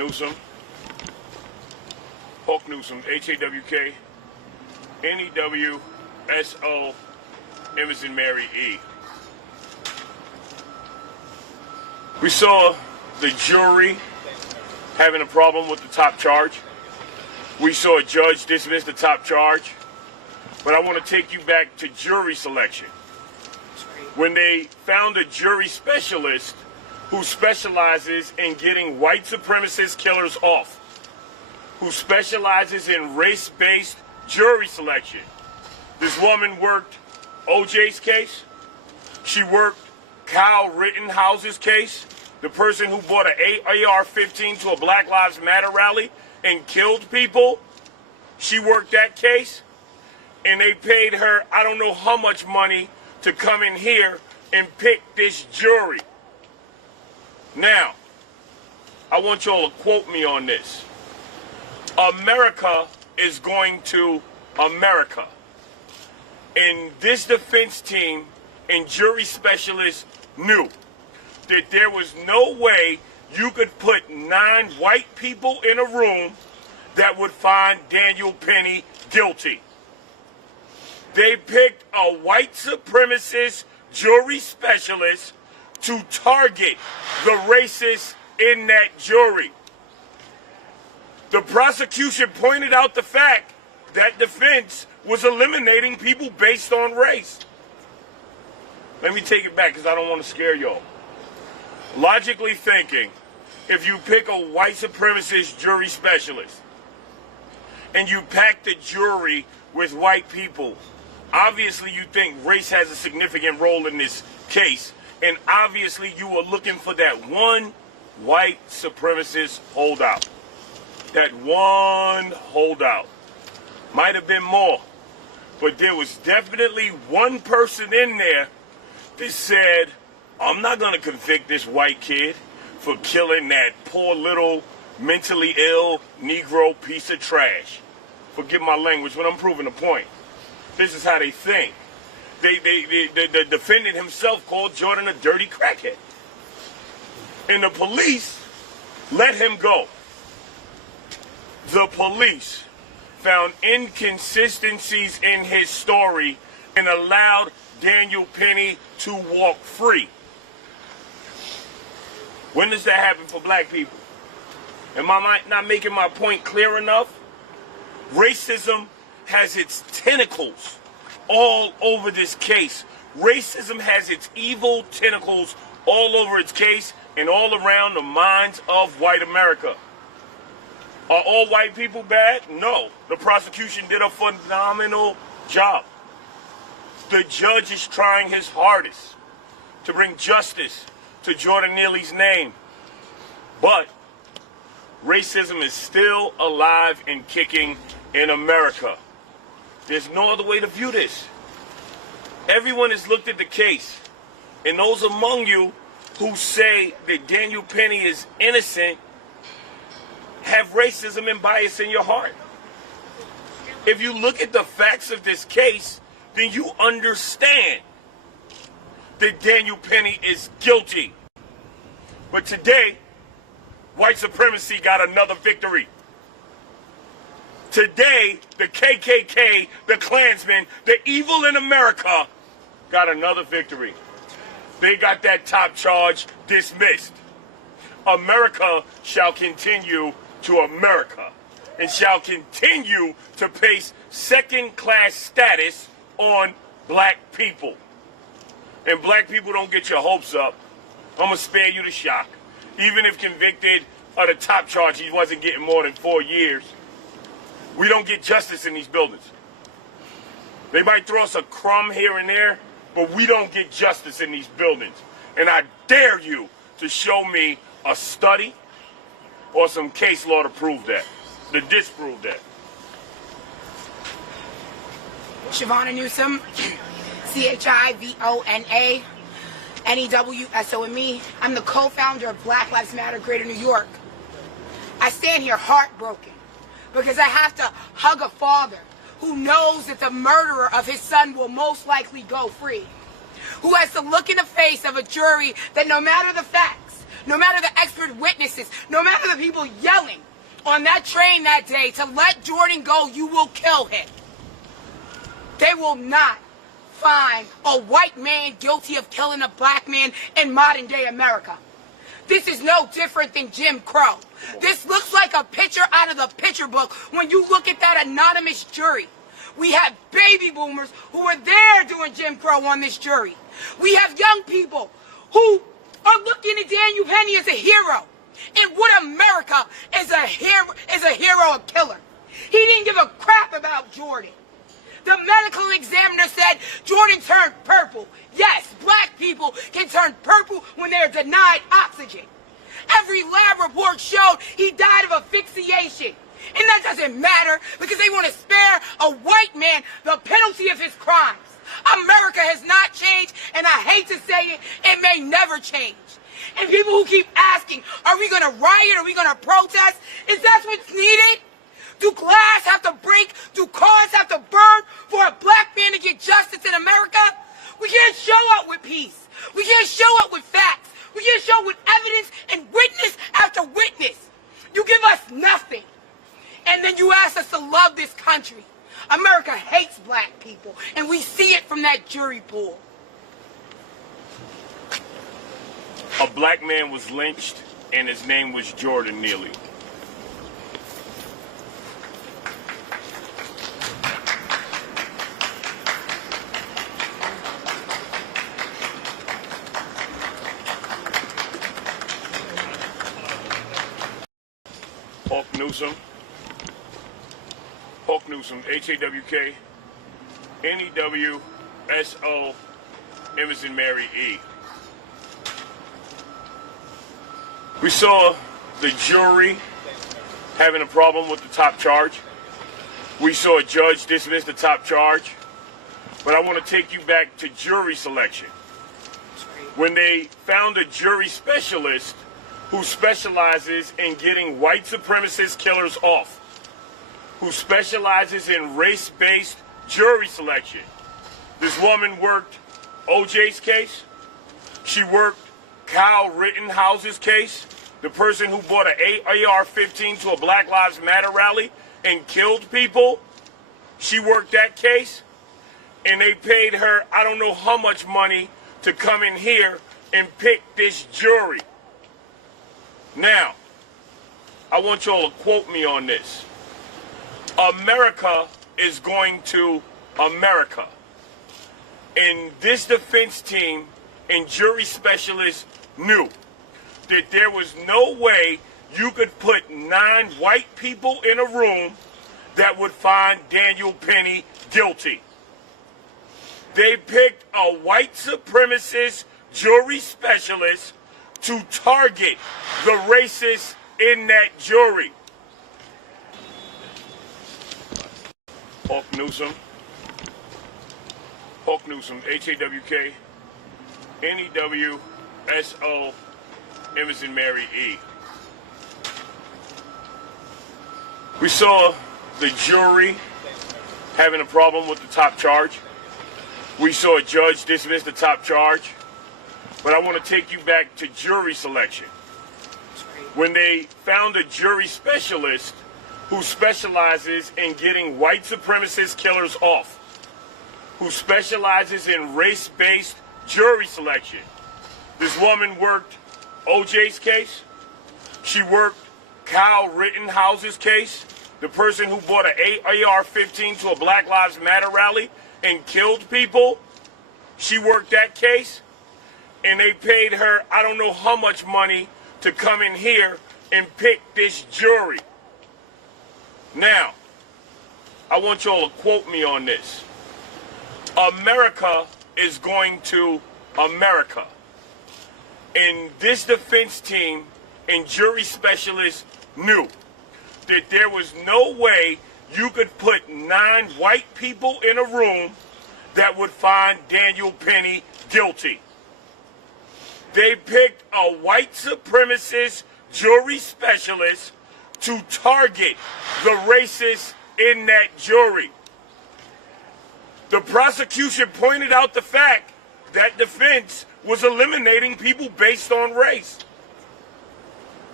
Newsom. Hawk Newsom, H-A-W-K, N-E-W-S-O, Emerson Mary E. We saw the jury having a problem with the top charge. We saw a judge dismiss the top charge. But I want to take you back to jury selection. When they found a jury specialist who specializes in getting white supremacist killers off, who specializes in race-based jury selection. This woman worked OJ's case. She worked Kyle Rittenhouse's case, the person who bought an AR-15 to a Black Lives Matter rally and killed people. She worked that case, and they paid her I don't know how much money to come in here and pick this jury. Now, I want y'all to quote me on this. America is going to America. And this defense team and jury specialists knew that there was no way you could put 9 white people in a room that would find Daniel Penny guilty. They picked a white supremacist jury specialist to target the racists in that jury. The prosecution pointed out the fact that defense was eliminating people based on race. Let me take it back because I don't want to scare y'all. Logically thinking, if you pick a white supremacist jury specialist and you pack the jury with white people, obviously you think race has a significant role in this case, and obviously you were looking for that one white supremacist holdout. That one holdout. Might have been more, but there was definitely one person in there that said, I'm not going to convict this white kid for killing that poor little mentally ill Negro piece of trash. Forgive my language, but I'm proving a point. This is how they think. The defendant himself called Jordan a dirty crackhead. And the police let him go. The police found inconsistencies in his story and allowed Daniel Penny to walk free. When does that happen for black people? Am I not making my point clear enough? Racism has its tentacles all over this case. Racism has its evil tentacles all over its case and all around the minds of white America. Are all white people bad? No. The prosecution did a phenomenal job. The judge is trying his hardest to bring justice to Jordan Neely's name. But racism is still alive and kicking in America. There's no other way to view this. Everyone has looked at the case, and those among you who say that Daniel Penny is innocent have racism and bias in your heart. If you look at the facts of this case, then you understand that Daniel Penny is guilty. But today, white supremacy got another victory. Today, the KKK, the Klansmen, the evil in America got another victory. They got that top charge dismissed. America shall continue to America and shall continue to place second-class status on black people. And black people, don't get your hopes up. I'm going to spare you the shock. Even if convicted of the top charge, he wasn't getting more than 4 years. We don't get justice in these buildings. They might throw us a crumb here and there, but we don't get justice in these buildings. And I dare you to show me a study or some case law to prove that, to disprove that. Shavonna Newsom, CHIVONA, NEWSOME. I'm the co-founder of Black Lives Matter Greater New York. I stand here heartbroken because I have to hug a father who knows that the murderer of his son will most likely go free, who has to look in the face of a jury that no matter the facts, no matter the expert witnesses, no matter the people yelling on that train that day to let Jordan go, you will kill him. They will not find a white man guilty of killing a black man in modern day America. This is no different than Jim Crow. This looks like a picture out of the picture book when you look at that anonymous jury. We have baby boomers who were there doing Jim Crow on this jury. We have young people who are looking at Daniel Penny as a hero. And what America is a hero, a killer. He didn't give a crap about Jordan. The medical examiner said Jordan turned purple. Yes, black people can turn purple when they're denied oxygen. Every lab report showed he died of asphyxiation. And that doesn't matter because they want to spare a white man the penalty of his crimes. America has not changed, and I hate to say it, it may never change. And people who keep asking, are we going to riot? Are we going to protest? Is that what's needed? Do glass have to break? Do cars have to burn for a black man to get justice in America? We can't show up with peace. We can't show up with facts. We can't show up with evidence and witness after witness. You give us nothing. And then you ask us to love this country. America hates black people, and we see it from that jury pool. A black man was lynched, and his name was Jordan Neely. Hawk Newsom, H-A-W-K, N-E-W-S-O, Emerson Mary E. We saw the jury having a problem with the top charge. We saw a judge dismiss the top charge. But I want to take you back to jury selection. When they found a jury specialist who specializes in getting white supremacist killers off, who specializes in race-based jury selection. This woman worked OJ's case. She worked Kyle Rittenhouse's case, the person who bought an AR-15 to a Black Lives Matter rally and killed people. She worked that case, and they paid her I don't know how much money to come in here and pick this jury. Now, I want y'all to quote me on this. America is going to America. And this defense team and jury specialists knew that there was no way you could put 9 white people in a room that would find Daniel Penny guilty. They picked a white supremacist jury specialist to target the racists in that jury. Hawk Newsom, H-A-W-K, N-E-W-S-O, Emerson Mary E. We saw the jury having a problem with the top charge. We saw a judge dismiss the top charge. But I want to take you back to jury selection. When they found a jury specialist who specializes in getting white supremacist killers off, who specializes in race-based jury selection. This woman worked OJ's case. She worked Kyle Rittenhouse's case, the person who bought an AR-15 to a Black Lives Matter rally and killed people. She worked that case, and they paid her I don't know how much money to come in here and pick this jury. Now, I want y'all to quote me on this. America is going to America. And this defense team and jury specialists knew that there was no way you could put 9 white people in a room that would find Daniel Penny guilty. They picked a white supremacist jury specialist to target the racists in that jury. The prosecution pointed out the fact that defense was eliminating people based on race.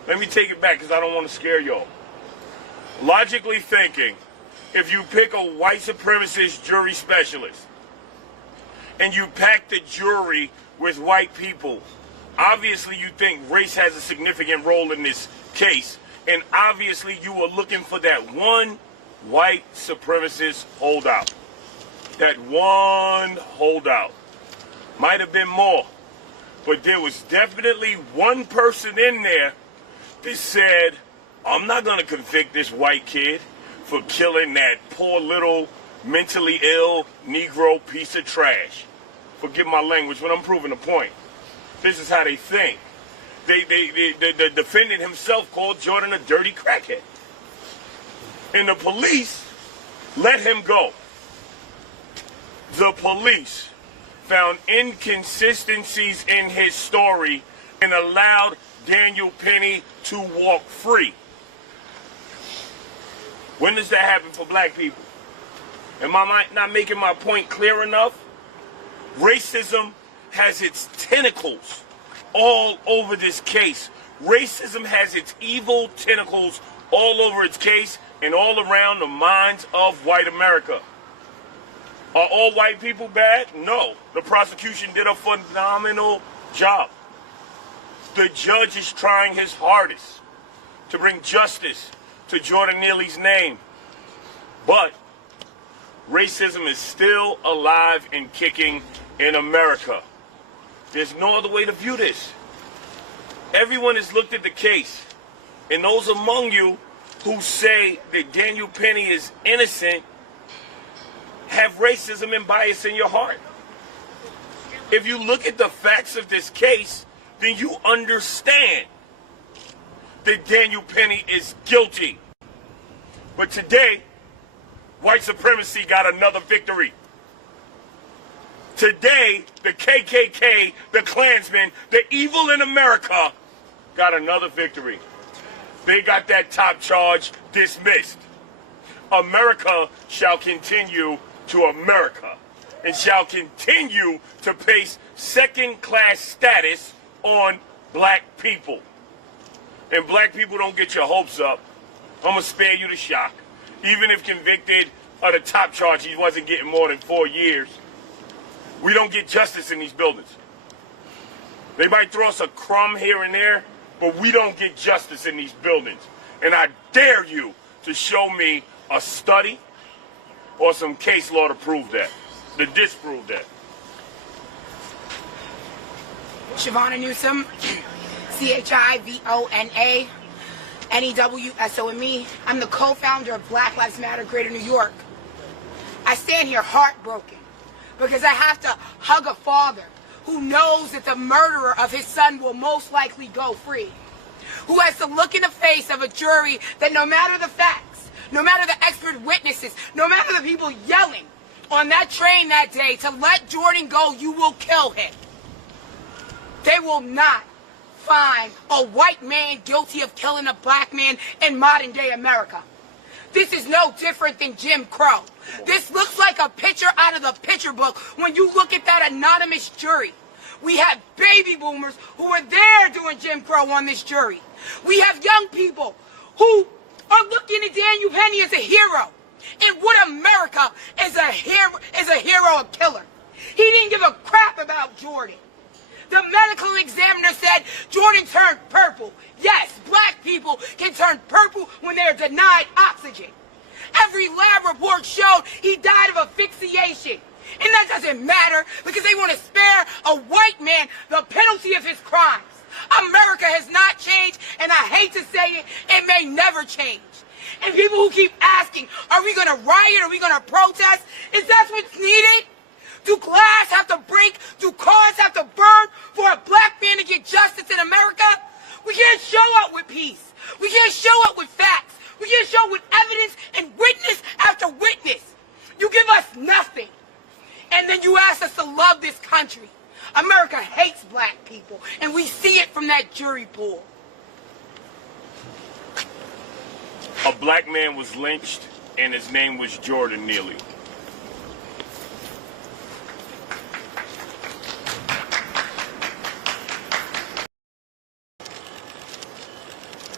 Let me take it back because I don't want to scare y'all. Logically thinking, if you pick a white supremacist jury specialist and you pack the jury with white people, obviously you think race has a significant role in this case, and obviously you were looking for that one white supremacist holdout. That one holdout. Might have been more, but there was definitely one person in there that said, I'm not going to convict this white kid for killing that poor little mentally ill Negro piece of trash. Forgive my language, but I'm proving a point. This is how they think. The defendant himself called Jordan a dirty crackhead. And the police let him go. The police found inconsistencies in his story and allowed Daniel Penny to walk free. When does that happen for black people? Am I not making my point clear enough? Racism has its tentacles all over this case. Racism has its evil tentacles all over its case and all around the minds of white America. Are all white people bad? No. The prosecution did a phenomenal job. The judge is trying his hardest to bring justice to Jordan Neely's name. But racism is still alive and kicking in America. There's no other way to view this. Everyone has looked at the case, and those among you who say that Daniel Penny is innocent have racism and bias in your heart. If you look at the facts of this case, then you understand that Daniel Penny is guilty. But today, white supremacy got another victory. Today, the KKK, the Klansmen, the evil in America got another victory. They got that top charge dismissed. America shall continue to America and shall continue to place second-class status on black people. And black people, don't get your hopes up. I'm going to spare you the shock. Even if convicted of the top charge, he wasn't getting more than 4 years. We don't get justice in these buildings. They might throw us a crumb here and there, but we don't get justice in these buildings. And I dare you to show me a study or some case law to prove that, to disprove that. Shavonna Newsom, CHIVONA, NEWSOME. I'm the co-founder of Black Lives Matter Greater New York. I stand here heartbroken because I have to hug a father who knows that the murderer of his son will most likely go free, who has to look in the face of a jury that no matter the facts, no matter the expert witnesses, no matter the people yelling on that train that day to let Jordan go, you will kill him. They will not find a white man guilty of killing a black man in modern day America. This is no different than Jim Crow. This looks like a picture out of the picture book when you look at that anonymous jury. We have baby boomers who were there doing Jim Crow on this jury. We have young people who are looking at Daniel Penny as a hero. And what America is a hero of killer. He didn't give a crap about Jordan. The medical examiner said Jordan turned purple. Yes, black people can turn purple when they're denied oxygen. Every lab report showed he died of asphyxiation. And that doesn't matter because they want to spare a white man the penalty of his crimes. America has not changed, and I hate to say it, it may never change. And people who keep asking, are we going to riot? Are we going to protest? Is that what's needed? Do glass have to break? Do cars have to burn for a black man to get justice in America? We can't show up with peace. We can't show up with facts. We can't show up with evidence and witness after witness. You give us nothing. And then you ask us to love this country. America hates black people, and we see it from that jury pool. A black man was lynched, and his name was Jordan Neely.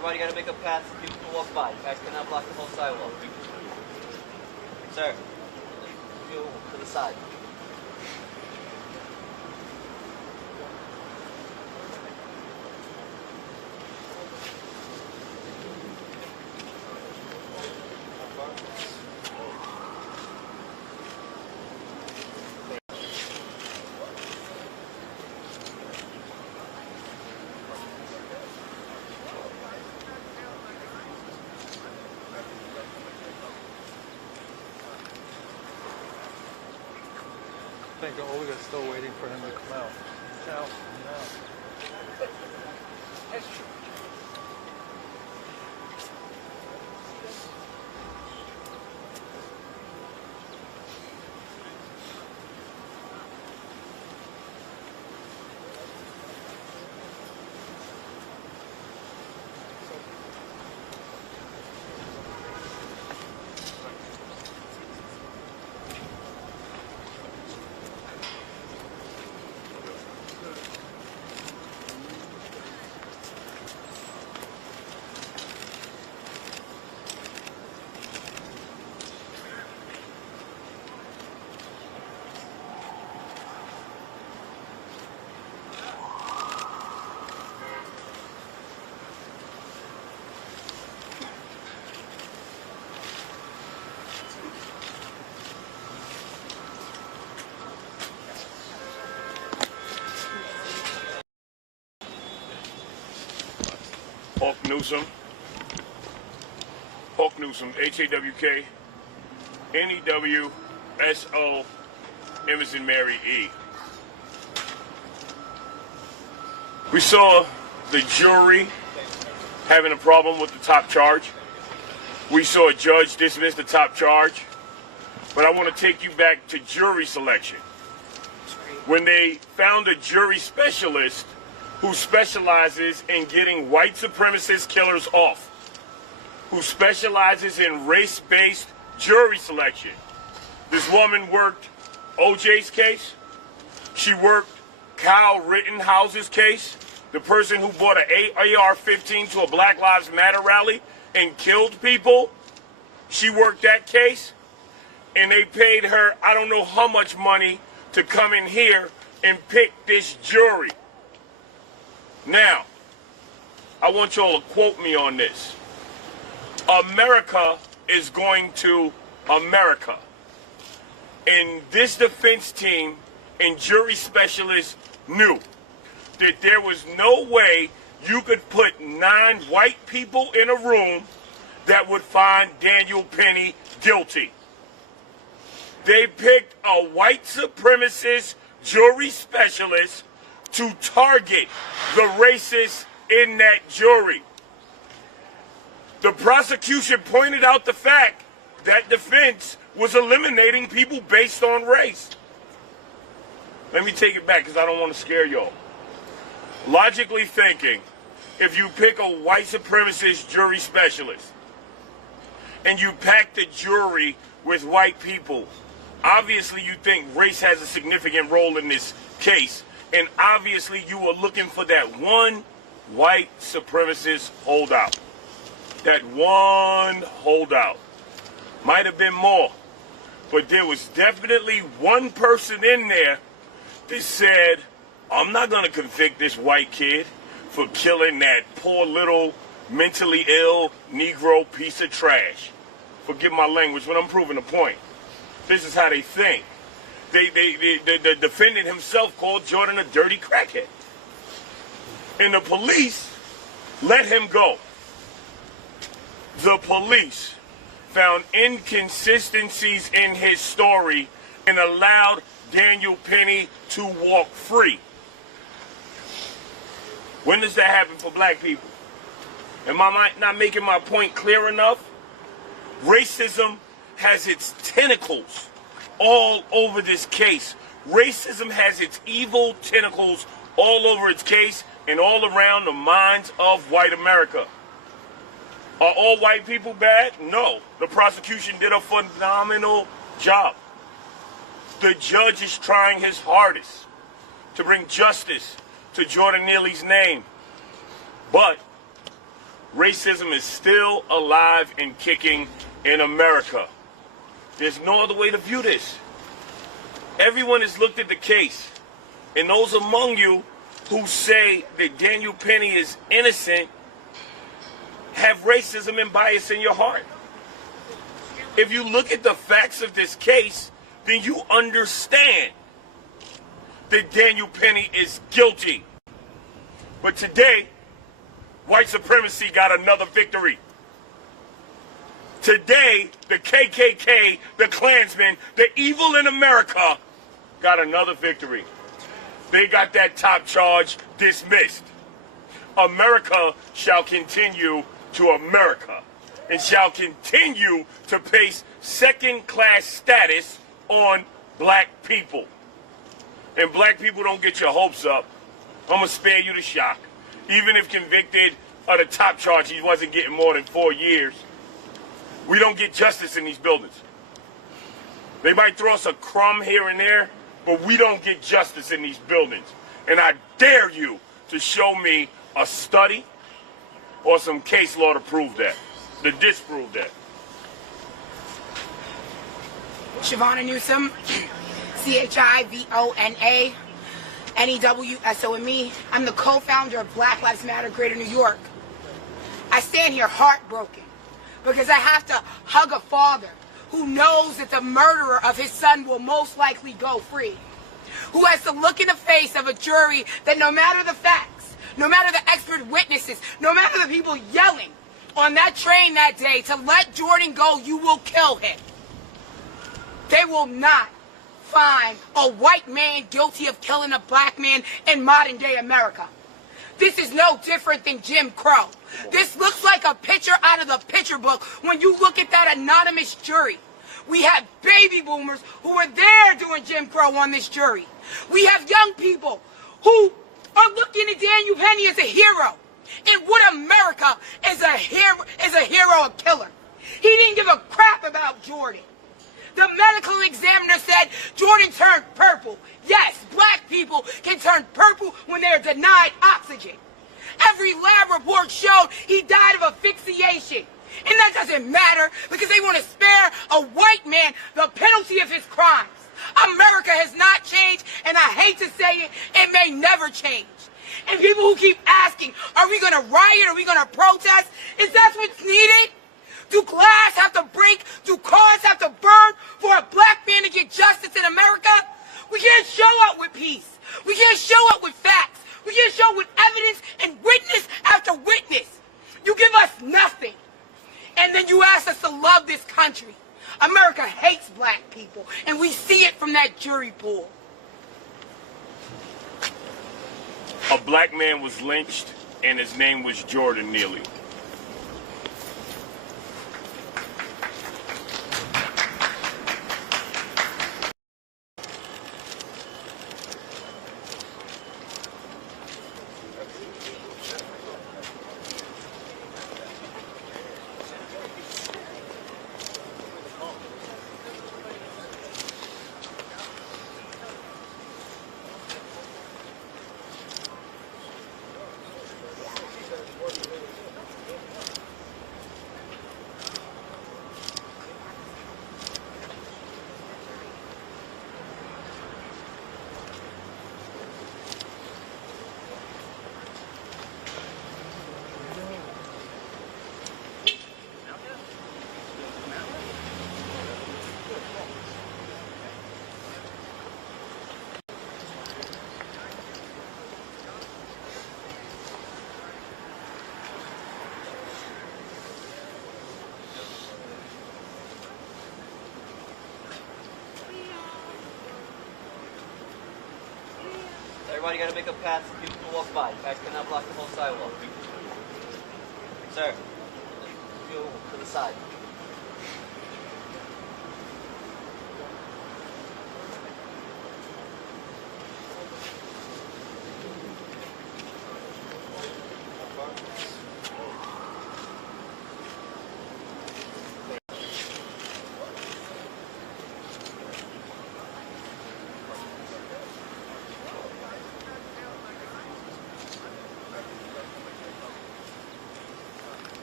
Everybody got to make a path so people can walk by. You guys cannot block the whole sidewalk. Sir, go to the side. I think Olga's still waiting for him to come out. He's out now. That's true. Hawk Newsom, H-A-W-K, N-E-W-S-O, Emerson Mary E. We saw the jury having a problem with the top charge. We saw a judge dismiss the top charge. But I want to take you back to jury selection. When they found a jury specialist who specializes in getting white supremacist killers off, who specializes in race-based jury selection. This woman worked OJ's case. She worked Kyle Rittenhouse's case, the person who bought an AR-15 to a Black Lives Matter rally and killed people. She worked that case, and they paid her I don't know how much money to come in here and pick this jury. Now, I want y'all to quote me on this. America is going to America. And this defense team and jury specialists knew that there was no way you could put 9 white people in a room that would find Daniel Penny guilty. They picked a white supremacist jury specialist to target the racists in that jury. The prosecution pointed out the fact that defense was eliminating people based on race. Let me take it back because I don't want to scare y'all. Logically thinking, if you pick a white supremacist jury specialist and you pack the jury with white people, obviously you think race has a significant role in this case. And obviously you were looking for that one white supremacist holdout. That one holdout. Might have been more. But there was definitely one person in there that said, I'm not going to convict this white kid for killing that poor little mentally ill Negro piece of trash. Forgive my language when I'm proving a point. This is how they think. The defendant himself called Jordan a dirty crackhead. And the police let him go. The police found inconsistencies in his story and allowed Daniel Penny to walk free. When does that happen for black people? Am I not making my point clear enough? Racism has its tentacles all over this case. Racism has its evil tentacles all over its case and all around the minds of white America. Are all white people bad? No. The prosecution did a phenomenal job. The judge is trying his hardest to bring justice to Jordan Neely's name. But Racism is still alive and kicking in America. There's no other way to view this. Everyone has looked at the case, and those among you who say that Daniel Penny is innocent have racism and bias in your heart. If you look at the facts of this case, then you understand that Daniel Penny is guilty. But today, white supremacy got another victory. Today, the KKK, the Klansmen, the evil in America got another victory. They got that top charge dismissed. America shall continue to America and shall continue to place second-class status on black people. And black people, don't get your hopes up. I'm going to spare you the shock. Even if convicted of the top charge, he wasn't getting more than 4 years. We don't get justice in these buildings. They might throw us a crumb here and there, but we don't get justice in these buildings. And I dare you to show me a study or some case law to prove that, to disprove that. Shavonna Newsom, CHIVONA, NEWSOME. I'm the co-founder of Black Lives Matter Greater New York. I stand here heartbroken because I have to hug a father who knows that the murderer of his son will most likely go free, who has to look in the face of a jury that no matter the facts, no matter the expert witnesses, no matter the people yelling on that train that day to let Jordan go, you will kill him. They will not find a white man guilty of killing a black man in modern day America. This is no different than Jim Crow. This looks like a picture out of the picture book when you look at that anonymous jury. We have baby boomers who were there doing Jim Crow on this jury. We have young people who are looking at Daniel Penny as a hero. And what America is a hero, a killer. He didn't give a crap about Jordan. The medical examiner said Jordan turned purple. Yes, black people can turn purple when they're denied oxygen. Every lab report showed he died of asphyxiation. And that doesn't matter because they want to spare a white man the penalty of his crimes. America has not changed, and I hate to say it, it may never change. And people who keep asking, are we going to riot? Are we going to protest? Is that what's needed? Do glass have to break? Do cars have to burn for a black man to get justice in America? We can't show up with peace. We can't show up with facts. We can't show up with evidence and witness after witness. You give us nothing. And then you ask us to love this country. America hates black people, and we see it from that jury pool. A black man was lynched, and his name was Jordan Neely. Everybody got to make a path so people can walk by. You guys cannot block the whole sidewalk. Sir, you to the side.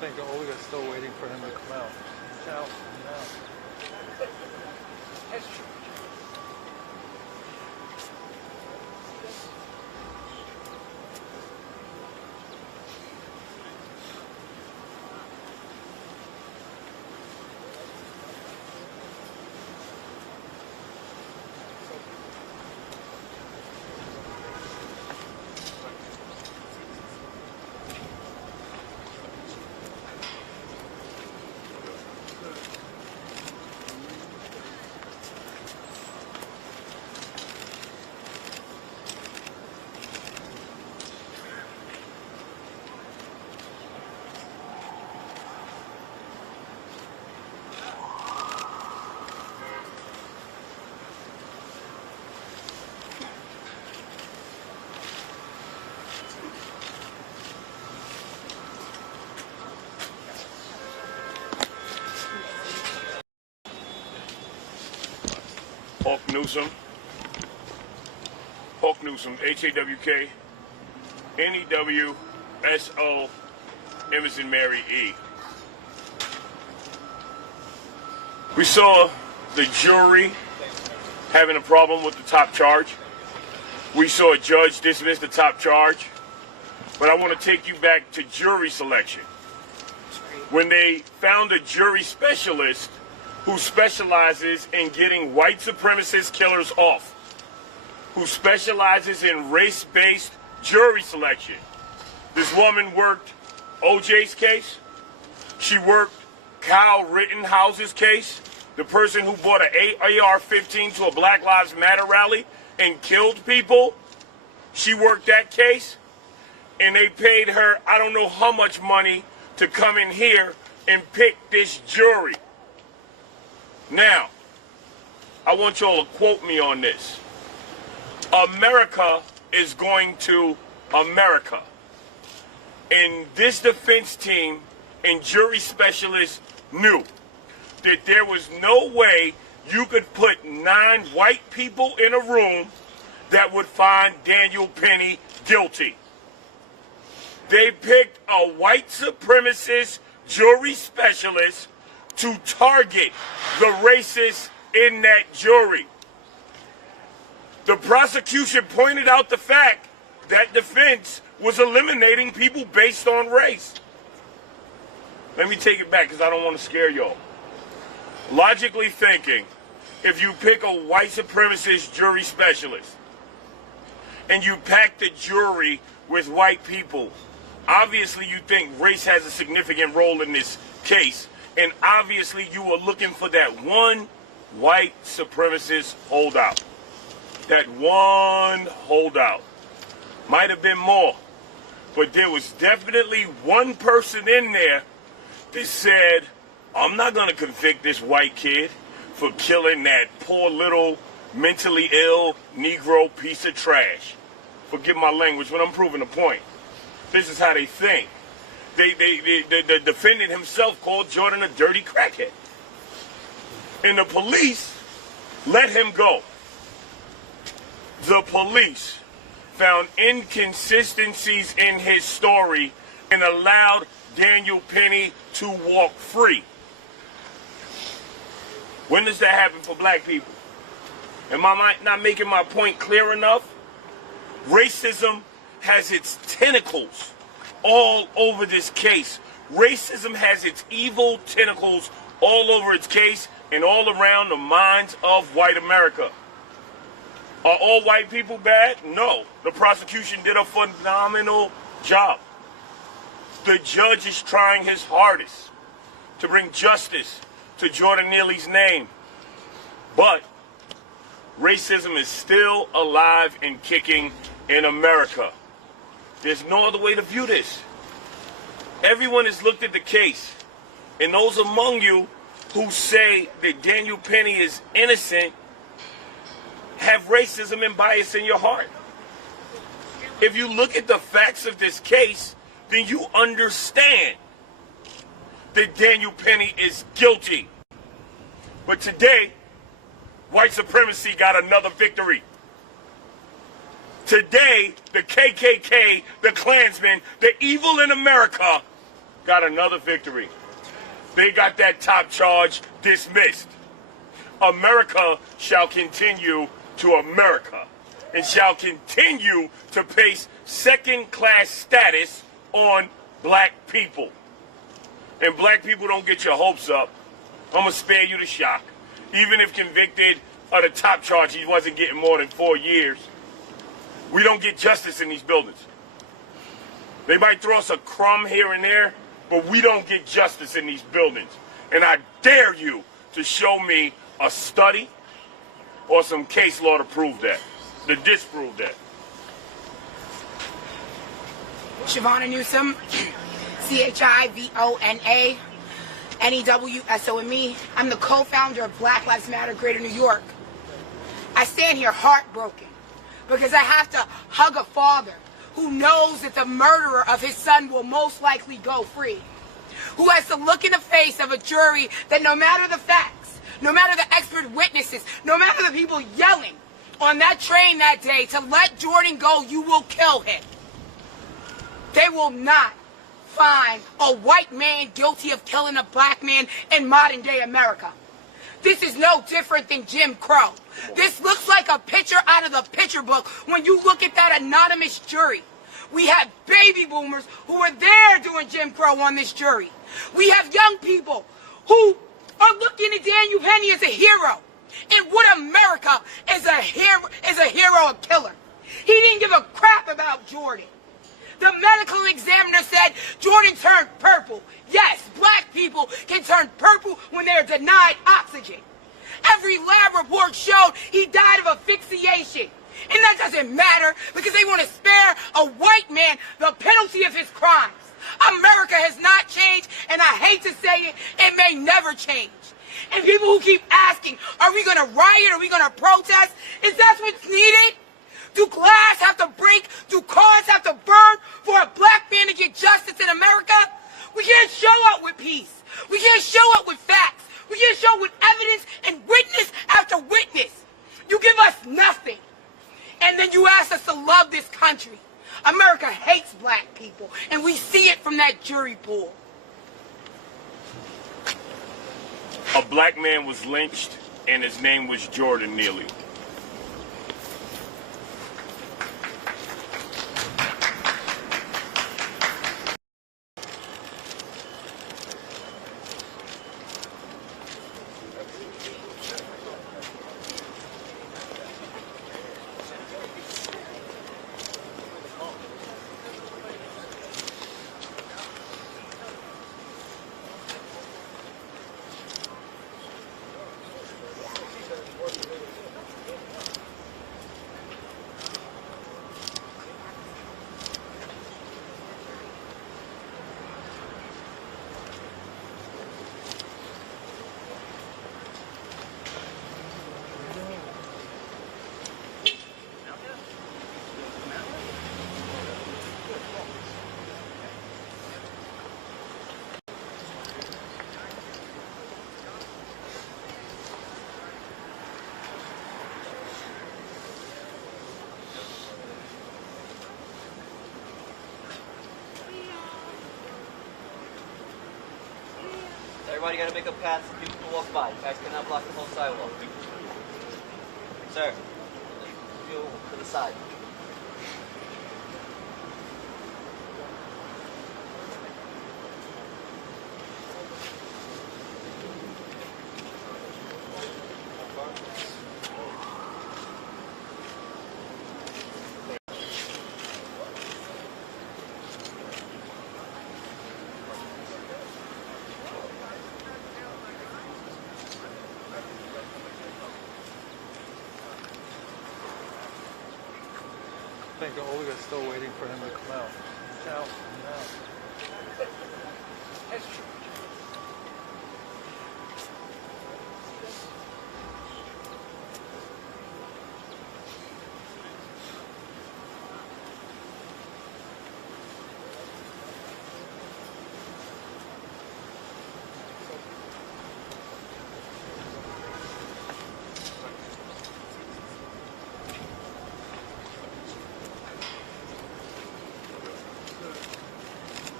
I think Olga's still waiting for him to come out. He's out now. Hawk Newsom, H-A-W-K, N-E-W-S-O, Emerson Mary E. We saw the jury having a problem with the top charge. We saw a judge dismiss the top charge. But I want to take you back to jury selection. When they found a jury specialist who specializes in getting white supremacist killers off, who specializes in race-based jury selection. This woman worked OJ's case. She worked Kyle Rittenhouse's case, the person who bought an AR-15 to a Black Lives Matter rally and killed people. She worked that case, and they paid her I don't know how much money to come in here and pick this jury. Now, I want y'all to quote me on this. America is going to America. And this defense team and jury specialists knew that there was no way you could put 9 white people in a room that would find Daniel Penny guilty. They picked a white supremacist jury specialist to target the racists in that jury. The prosecution pointed out the fact that defense was eliminating people based on race. Let me take it back because I don't want to scare y'all. Logically thinking, if you pick a white supremacist jury specialist and you pack the jury with white people, obviously you think race has a significant role in this case, and obviously you were looking for that one white supremacist holdout. That one holdout. Might have been more, but there was definitely one person in there that said, I'm not going to convict this white kid for killing that poor little mentally ill Negro piece of trash. Forgive my language when I'm proving a point. This is how they think. The defendant himself called Jordan a dirty crackhead. And the police let him go. The police found inconsistencies in his story and allowed Daniel Penny to walk free. When does that happen for black people? Am I not making my point clear enough? Racism has its tentacles all over this case. Racism has its evil tentacles all over its case and all around the minds of white America. Are all white people bad? No. The prosecution did a phenomenal job. The judge is trying his hardest to bring justice to Jordan Neely's name. But racism is still alive and kicking in America. There's no other way to view this. Everyone has looked at the case, and those among you who say that Daniel Penny is innocent have racism and bias in your heart. If you look at the facts of this case, then you understand that Daniel Penny is guilty. But today, white supremacy got another victory. Today, the KKK, the Klansmen, the evil in America got another victory. They got that top charge dismissed. America shall continue to America and shall continue to place second-class status on black people. And black people, don't get your hopes up. I'm going to spare you the shock. Even if convicted of the top charge, he wasn't getting more than 4 years. We don't get justice in these buildings. They might throw us a crumb here and there, but we don't get justice in these buildings. And I dare you to show me a study or some case law to prove that, to disprove that. Shavonna Newsom, CHIVONA, NEWSOME. I'm the co-founder of Black Lives Matter Greater New York. I stand here heartbroken because I have to hug a father who knows that the murderer of his son will most likely go free, who has to look in the face of a jury that no matter the facts, no matter the expert witnesses, no matter the people yelling on that train that day to let Jordan go, you will kill him. They will not find a white man guilty of killing a black man in modern day America. This is no different than Jim Crow. This looks like a picture out of the picture book when you look at that anonymous jury. We have baby boomers who were there doing Jim Crow on this jury. We have young people who are looking at Daniel Penny as a hero. And what America is a hero, a killer. He didn't give a crap about Jordan. The medical examiner said Jordan turned purple. Yes, black people can turn purple when they are denied oxygen. Every lab report showed he died of asphyxiation. And that doesn't matter because they want to spare a white man the penalty of his crimes. America has not changed, and I hate to say it, it may never change. And people who keep asking, are we going to riot? Are we going to protest? Is that what's needed? Do glass have to break? Do cars have to burn for a black man to get justice in America? We can't show up with peace. We can't show up with facts. We can't show up with evidence and witness after witness. You give us nothing. And then you ask us to love this country. America hates black people, and we see it from that jury pool. A black man was lynched, and his name was Jordan Neely. Everybody gotta make a path so people can walk by. You guys cannot block the whole sidewalk. Sir, you to the side. I think Olga's still waiting for him to come out. He's out now.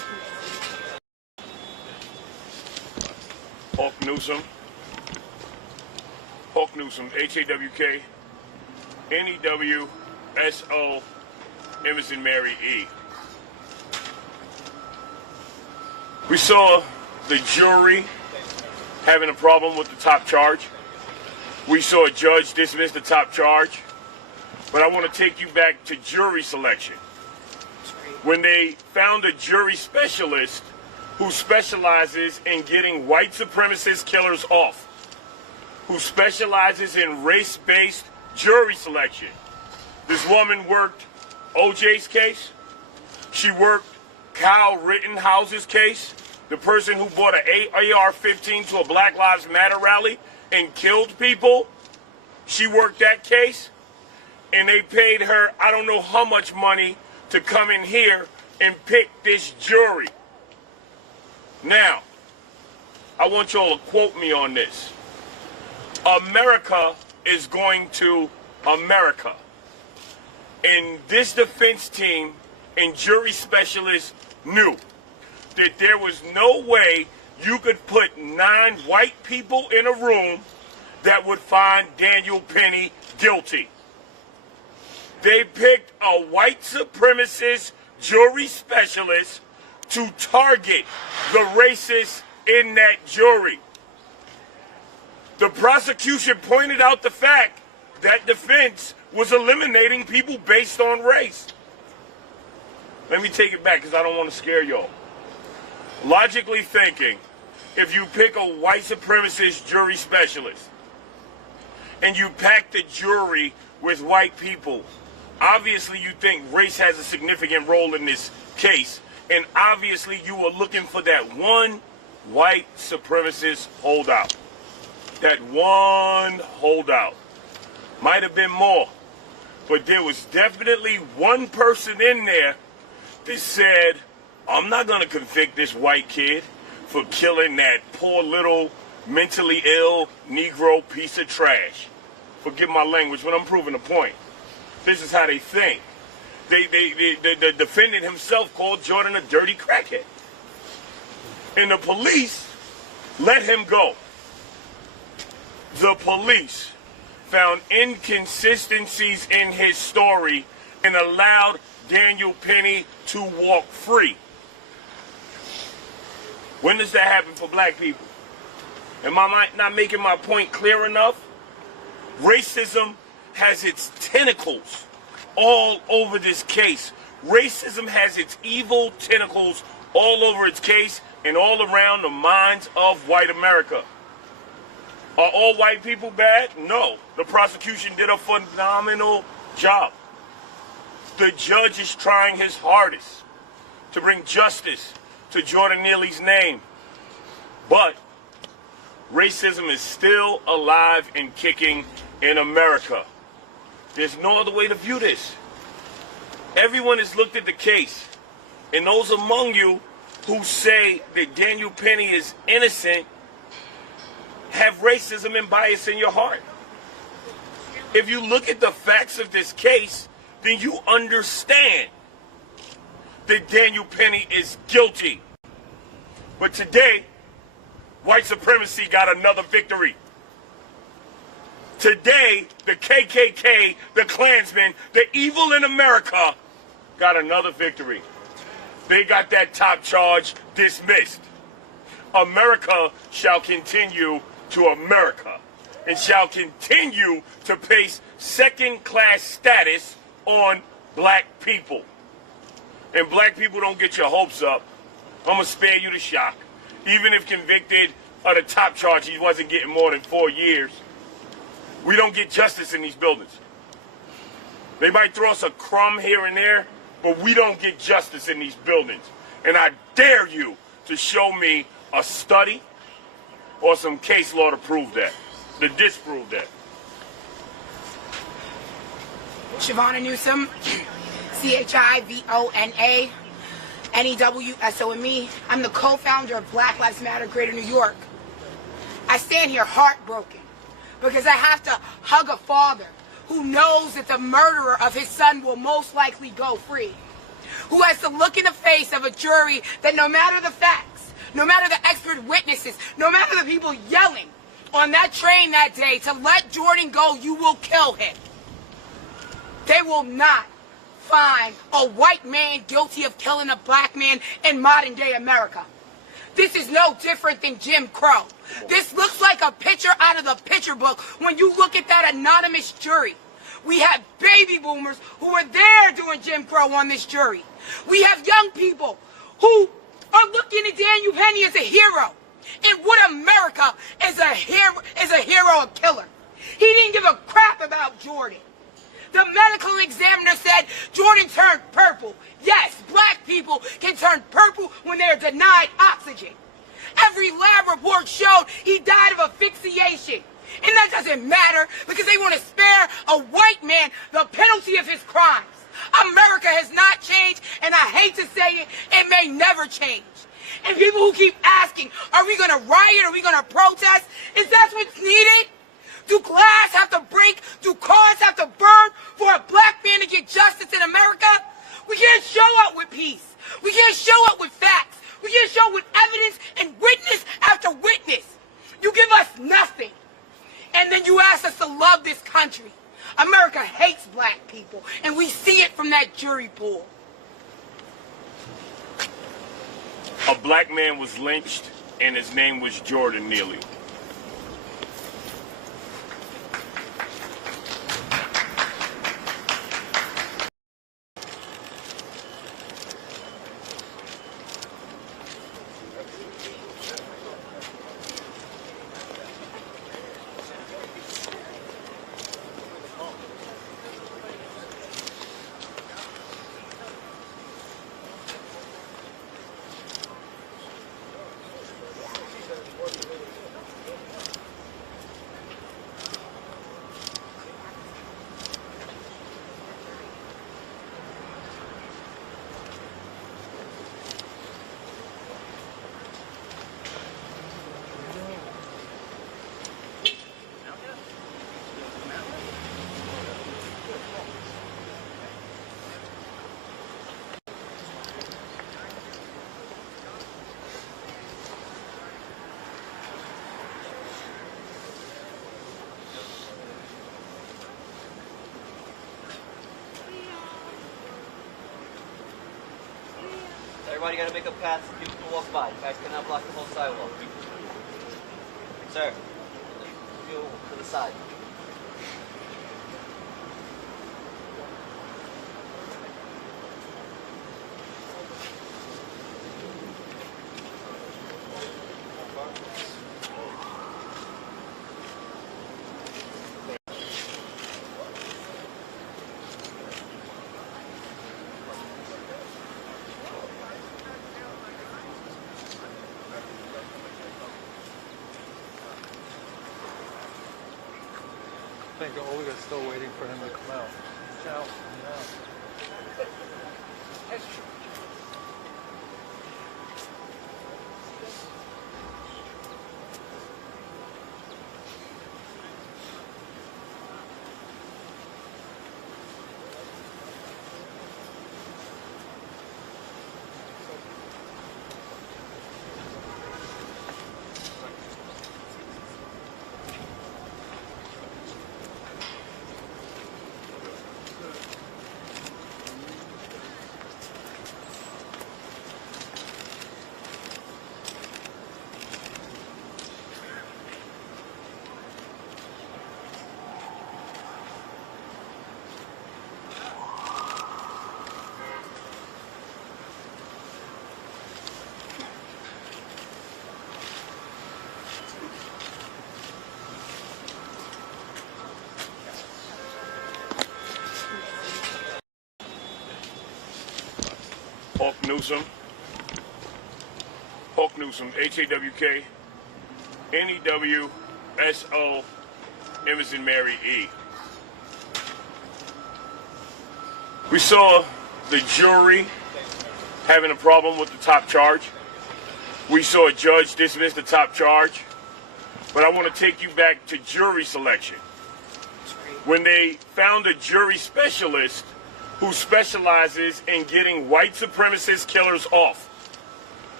Hawk Newsom, H-A-W-K, N-E-W-S-O, Emerson Mary E. We saw the jury having a problem with the top charge. We saw a judge dismiss the top charge. But I want to take you back to jury selection. When they found a jury specialist who specializes in getting white supremacist killers off, who specializes in race-based jury selection. This woman worked OJ's case. She worked Kyle Rittenhouse's case, the person who bought an AR-15 to a Black Lives Matter rally and killed people. She worked that case, and they paid her I don't know how much money to come in here and pick this jury. Now, I want y'all to quote me on this. America is going to America. And this defense team and jury specialists knew that there was no way you could put 9 white people in a room that would find Daniel Penny guilty. They picked a white supremacist jury specialist to target the racists in that jury. The prosecution pointed out the fact that defense was eliminating people based on race. Let me take it back because I don't want to scare y'all. Logically thinking, if you pick a white supremacist jury specialist and you pack the jury with white people, obviously you think race has a significant role in this case, and obviously you were looking for that one white supremacist holdout. That one holdout. Might have been more, but there was definitely one person in there that said, I'm not going to convict this white kid for killing that poor little mentally ill Negro piece of trash. Forgive my language, but I'm proving a point. This is how they think. The defendant himself called Jordan a dirty crackhead. And the police let him go. The police found inconsistencies in his story and allowed Daniel Penny to walk free. When does that happen for black people? Am I not making my point clear enough? Racism has its tentacles all over this case. Racism has its evil tentacles all over its case and all around the minds of white America. Are all white people bad? No. The prosecution did a phenomenal job. The judge is trying his hardest to bring justice to Jordan Neely's name. But racism is still alive and kicking in America. There's no other way to view this. Everyone has looked at the case, and those among you who say that Daniel Penny is innocent have racism and bias in your heart. If you look at the facts of this case, then you understand that Daniel Penny is guilty. But today, white supremacy got another victory. Today, the KKK, the Klansmen, the evil in America got another victory. They got that top charge dismissed. America shall continue to America and shall continue to place second-class status on black people. And black people, don't get your hopes up. I'm going to spare you the shock. Even if convicted of the top charge, he wasn't getting more than 4 years. We don't get justice in these buildings. They might throw us a crumb here and there, but we don't get justice in these buildings. And I dare you to show me a study or some case law to prove that, to disprove that. Shavonna Newsom, CHIVONA, NEWSOME. I'm the co-founder of Black Lives Matter Greater New York. I stand here heartbroken because I have to hug a father who knows that the murderer of his son will most likely go free, who has to look in the face of a jury that no matter the facts, no matter the expert witnesses, no matter the people yelling on that train that day to let Jordan go, you will kill him. They will not find a white man guilty of killing a black man in modern day America. This is no different than Jim Crow. This looks like a picture out of the picture book when you look at that anonymous jury. We have baby boomers who were there doing Jim Crow on this jury. We have young people who are looking at Daniel Penny as a hero. And what America is a hero of killer. He didn't give a crap about Jordan. The medical examiner said Jordan turned purple. Yes, black people can turn purple when they're denied oxygen. Every lab report showed he died of asphyxiation. And that doesn't matter because they want to spare a white man the penalty of his crimes. America has not changed, and I hate to say it, it may never change. And people who keep asking, are we going to riot? Are we going to protest? Is that what's needed? Do glass have to break? Do cars have to burn for a black man to get justice in America? We can't show up with peace. We can't show up with facts. We can't show up with evidence and witness after witness. You give us nothing. And then you ask us to love this country. America hates black people, and we see it from that jury pool. A black man was lynched, and his name was Jordan Neely. Everybody gotta make a path so people can walk by. You guys cannot block the whole sidewalk. Sir, go to the side. I think Olga's still waiting for him to come out. Out now. Hawk Newsom, H-A-W-K, N-E-W-S-O, Emerson Mary E. We saw the jury having a problem with the top charge. We saw a judge dismiss the top charge. But I want to take you back to jury selection. When they found a jury specialist who specializes in getting white supremacist killers off.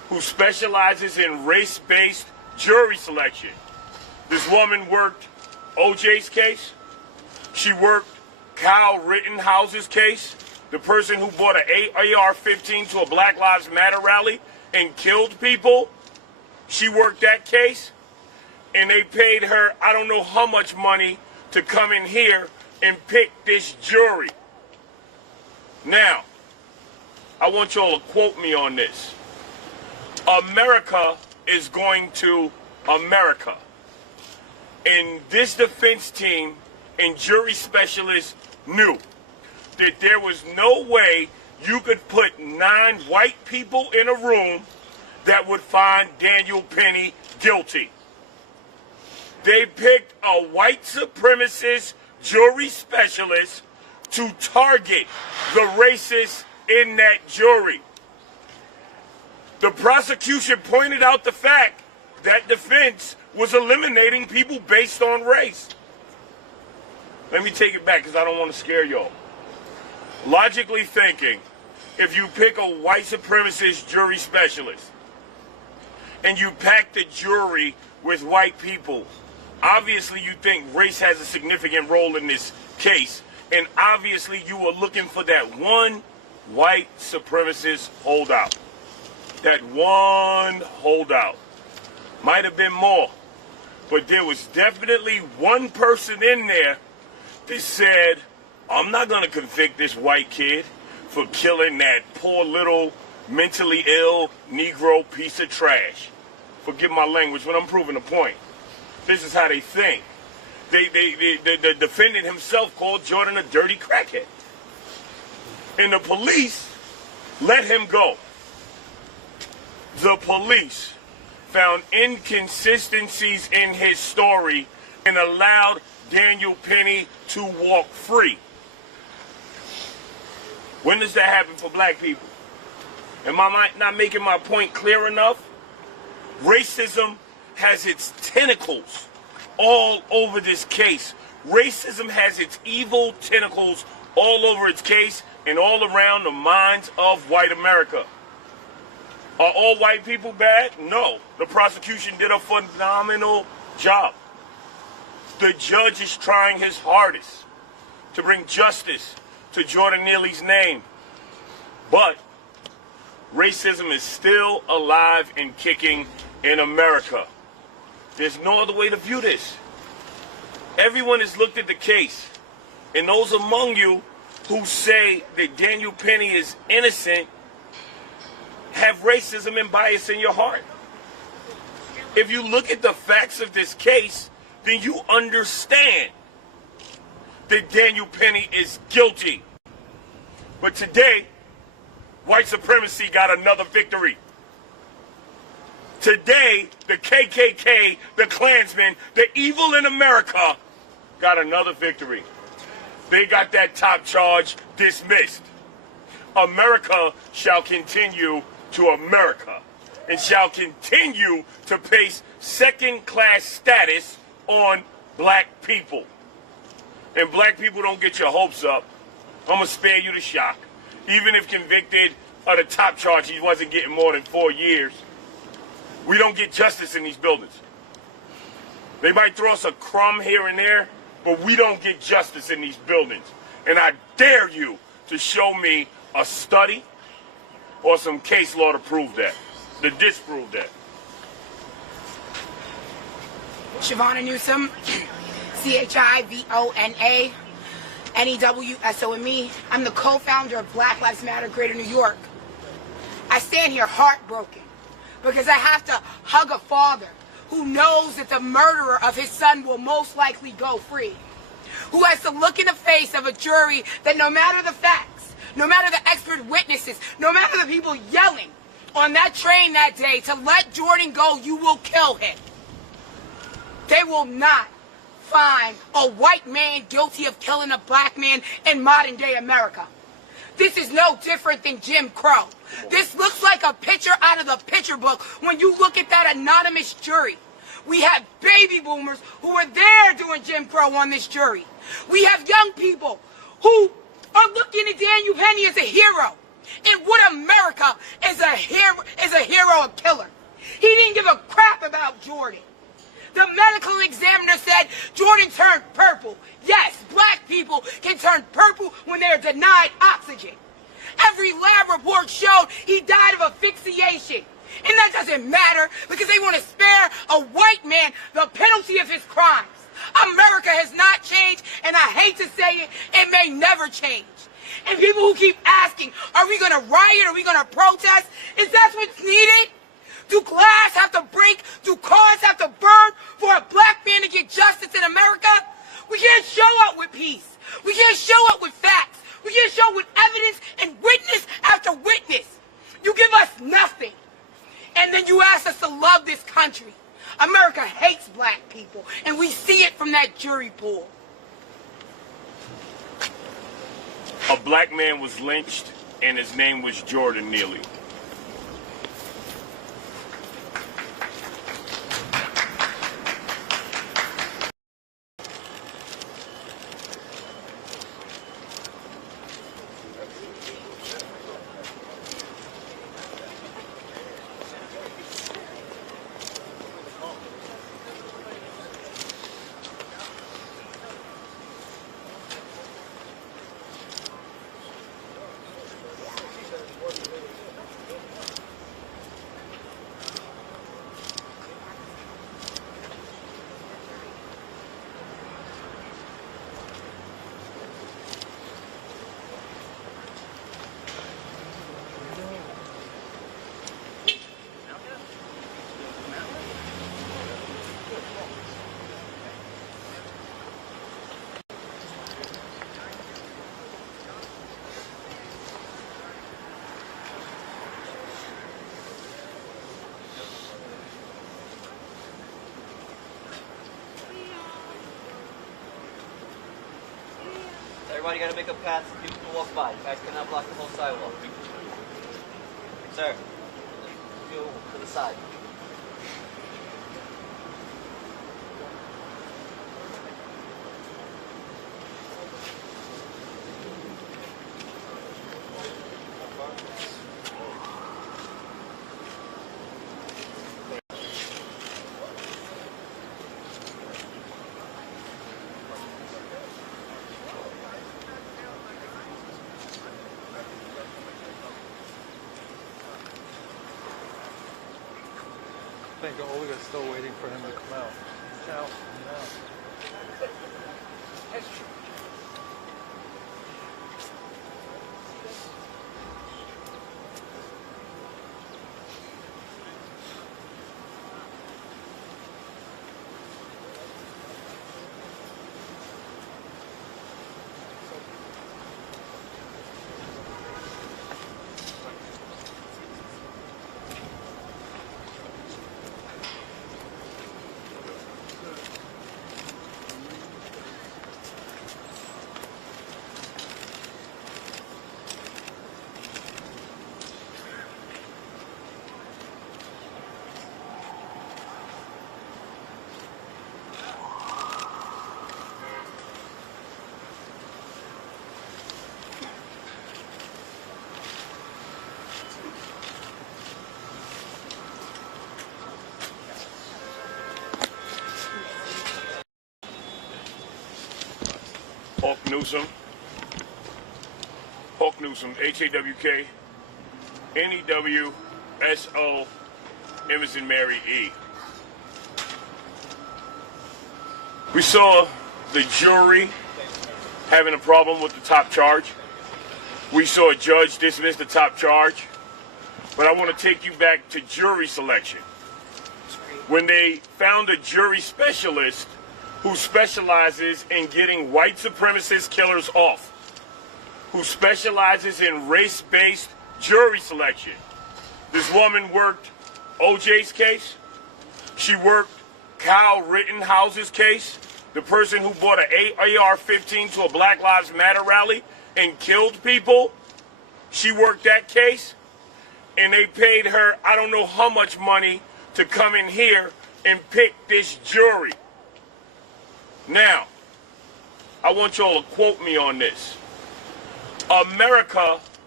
who specializes in race-based jury selection. This woman worked OJ's case. She worked Kyle Rittenhouse's case, the person who bought an AR-15 to a Black Lives Matter rally and killed people. She worked that case, and they paid her I don't know how much money to come in here and pick this jury. Now, I want y'all to quote me on this. America is going to America. And this defense team and jury specialists knew that there was no way you could put 9 white people in a room that would find Daniel Penny guilty. They picked a white supremacist jury specialist to target the racists in that jury. The prosecution pointed out the fact that defense was eliminating people based on race. Let me take it back because I don't want to scare y'all. Logically thinking, if you pick a white supremacist jury specialist and you pack the jury with white people, obviously you think race has a significant role in this case, and obviously you were looking for that one white supremacist holdout. That one holdout. Might have been more, but there was definitely one person in there that said, I'm not going to convict this white kid for killing that poor little mentally ill Negro piece of trash. Forgive my language, but I'm proving a point. This is how they think. The defendant himself called Jordan a dirty crackhead. And the police let him go. The police found inconsistencies in his story and allowed Daniel Penny to walk free. When does that happen for black people? Am I not making my point clear enough? Racism has its tentacles all over this case. Racism has its evil tentacles all over its case and all around the minds of white America. Are all white people bad? No. The prosecution did a phenomenal job. The judge is trying his hardest to bring justice to Jordan Neely's name. But racism is still alive and kicking in America. There's no other way to view this. Everyone has looked at the case, and those among you who say that Daniel Penny is innocent have racism and bias in your heart. If you look at the facts of this case, then you understand that Daniel Penny is guilty. But today, white supremacy got another victory. Today, the KKK, the Klansmen, the evil in America got another victory. They got that top charge dismissed. America shall continue to America and shall continue to place second-class status on black people. And black people don't get your hopes up. I'm going to spare you the shock. Even if convicted of the top charge, he wasn't getting more than 4 years. We don't get justice in these buildings. They might throw us a crumb here and there, but we don't get justice in these buildings. And I dare you to show me a study or some case law to prove that, to disprove that. Shavonna Newsom, CHIVONA, NEWSOME. I'm the co-founder of Black Lives Matter Greater New York. I stand here heartbroken because I have to hug a father who knows that the murderer of his son will most likely go free, who has to look in the face of a jury that no matter the facts, no matter the expert witnesses, no matter the people yelling on that train that day to let Jordan go, you will kill him. They will not find a white man guilty of killing a black man in modern day America. This is no different than Jim Crow. This looks like a picture out of the picture book when you look at that anonymous jury. We have baby boomers who were there doing Jim Crow on this jury. We have young people who are looking at Daniel Penny as a hero. In what America is a hero a killer? He didn't give a crap about Jordan. The medical examiner said Jordan turned purple. Yes, black people can turn purple when they're denied oxygen. Every lab report showed he died of asphyxiation. And that doesn't matter because they want to spare a white man the penalty of his crimes. America has not changed, and I hate to say it, it may never change. And people who keep asking, are we going to riot? Are we going to protest? Is that what's needed? Do glass have to break? Do cars have to burn for a black man to get justice in America? We can't show up with peace. We can't show up with facts. We can't show up with evidence and witness after witness. You give us nothing. And then you ask us to love this country. America hates black people, and we see it from that jury pool. A black man was lynched, and his name was Jordan Neely. Everybody got to make a path so people can walk by. You guys cannot block the whole sidewalk. Sir, you to the side. I think Olga's still waiting for him to come out. He's out now. Hawk Newsom, H-A-W-K, N-E-W-S-O, Emerson Mary E. We saw the jury having a problem with the top charge. We saw a judge dismiss the top charge. But I want to take you back to jury selection. When they found a jury specialist who specializes in getting white supremacist killers off, who specializes in race-based jury selection. This woman worked OJ's case. She worked Kyle Rittenhouse's case, the person who bought an AR-15 to a Black Lives Matter rally and killed people. She worked that case, and they paid her I don't know how much money to come in here and pick this jury. Now, I want y'all to quote me on this. America